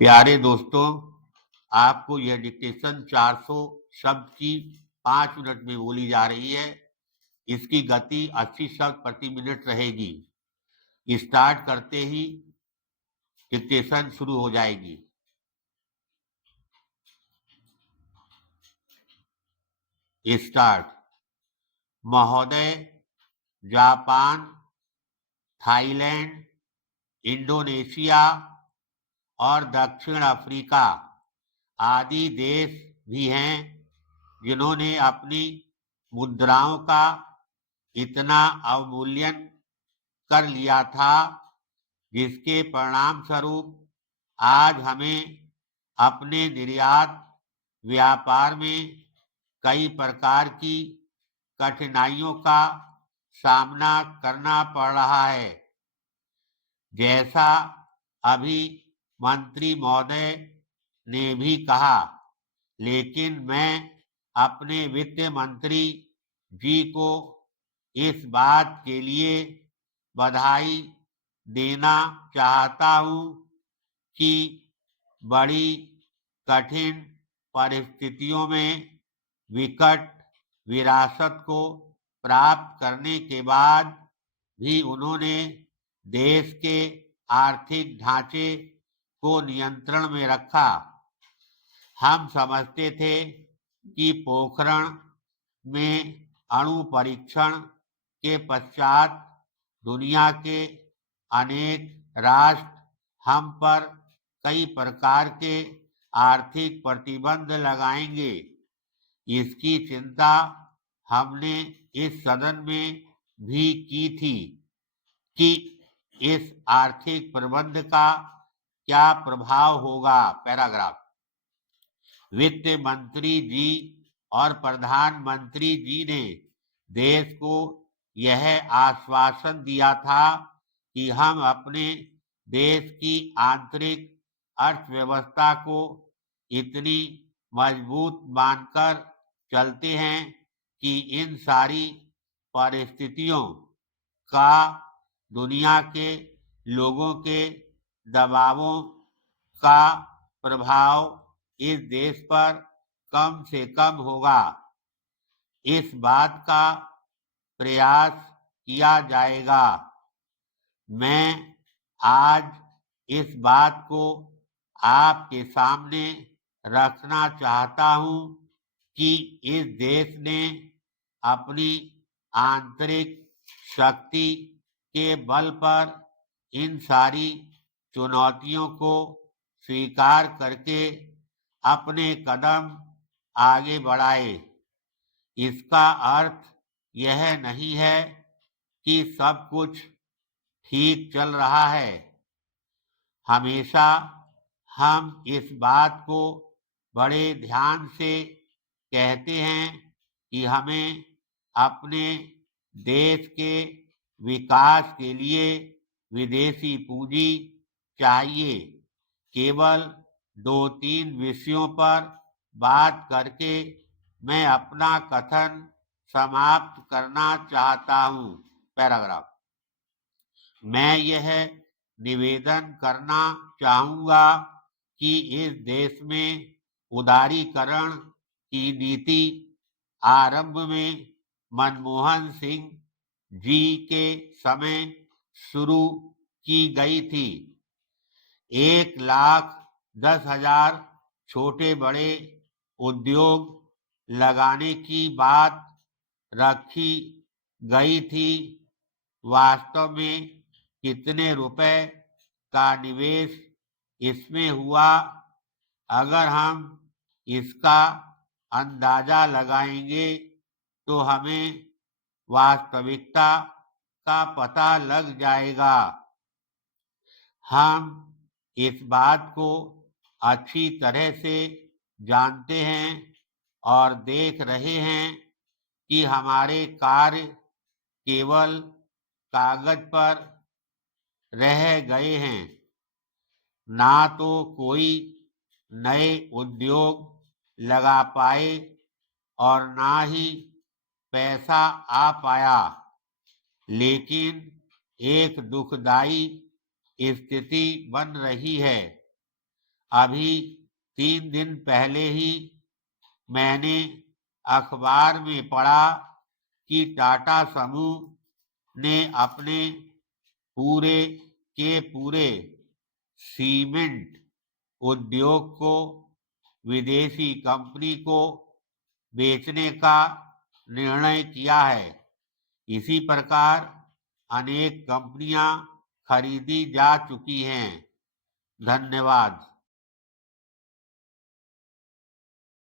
प्यारे दोस्तों, आपको यह डिक्टेशन 400 शब्द की 5 मिनट में बोली जा रही है। इसकी गति 80 शब्द प्रति मिनट रहेगी। स्टार्ट करते ही डिक्टेशन शुरू हो जाएगी। स्टार्ट। महोदय, जापान, थाईलैंड, इंडोनेशिया और दक्षिण अफ्रीका आदि देश भी हैं जिन्होंने अपनी मुद्राओं का इतना अवमूल्यन कर लिया था, जिसके परिणाम स्वरूप आज हमें अपने निर्यात व्यापार में कई प्रकार की कठिनाइयों का सामना करना पड़ रहा है। जैसा अभी मंत्री महोदय ने भी कहा, लेकिन मैं अपने वित्त मंत्री जी को इस बात के लिए बधाई देना चाहता हूं कि बड़ी कठिन परिस्थितियों में विकट विरासत को प्राप्त करने के बाद भी उन्होंने देश के आर्थिक ढांचे को नियंत्रण में रखा। हम समझते थे कि पोखरण में अणु परीक्षण के पश्चात दुनिया के अनेक राष्ट्र हम पर कई प्रकार के आर्थिक प्रतिबंध लगाएंगे। इसकी चिंता हमने इस सदन में भी की थी कि इस आर्थिक प्रबंध का क्या प्रभाव होगा। पैराग्राफ। वित्त मंत्री जी और प्रधानमंत्री जी ने देश को यह आश्वासन दिया था कि हम अपने देश की आंतरिक अर्थव्यवस्था को इतनी मजबूत मानकर चलते हैं कि इन सारी परिस्थितियों का दुनिया के लोगों के दबावों का प्रभाव इस देश पर कम से कम होगा। इस बात का प्रयास किया जाएगा। मैं आज इस बात को आपके सामने रखना चाहता हूं कि इस देश ने अपनी आंतरिक शक्ति के बल पर इन सारी चुनौतियों को स्वीकार करके अपने कदम आगे बढ़ाए। इसका अर्थ यह नहीं है कि सब कुछ ठीक चल रहा है। हमेशा हम इस बात को बड़े ध्यान से कहते हैं कि हमें अपने देश के विकास के लिए विदेशी पूंजी चाहिए। केवल 2-3 विषयों पर बात करके मैं अपना कथन समाप्त करना चाहता हूं। पैराग्राफ। मैं यह निवेदन करना चाहूंगा कि इस देश में उदारीकरण की नीति आरंभ में मनमोहन सिंह जी के समय शुरू की गई थी। 1,10,000 छोटे बड़े उद्योग लगाने की बात रखी गई थी। वास्तव में कितने रुपए का निवेश इसमें हुआ, अगर हम इसका अंदाजा लगाएंगे तो हमें वास्तविकता का पता लग जाएगा। हम इस बात को अच्छी तरह से जानते हैं और देख रहे हैं कि हमारे कार्य केवल कागज पर रह गए हैं। ना तो कोई नए उद्योग लगा पाए और ना ही पैसा आ पाया। लेकिन एक दुखदाई स्थिति बन रही है। अभी 3 दिन पहले ही मैंने अखबार में पढ़ा कि टाटा समूह ने अपने पूरे के पूरे सीमेंट उद्योग को विदेशी कंपनी को बेचने का निर्णय किया है। इसी प्रकार अनेक कंपनियां खरीदी जा चुकी हैं। धन्यवाद।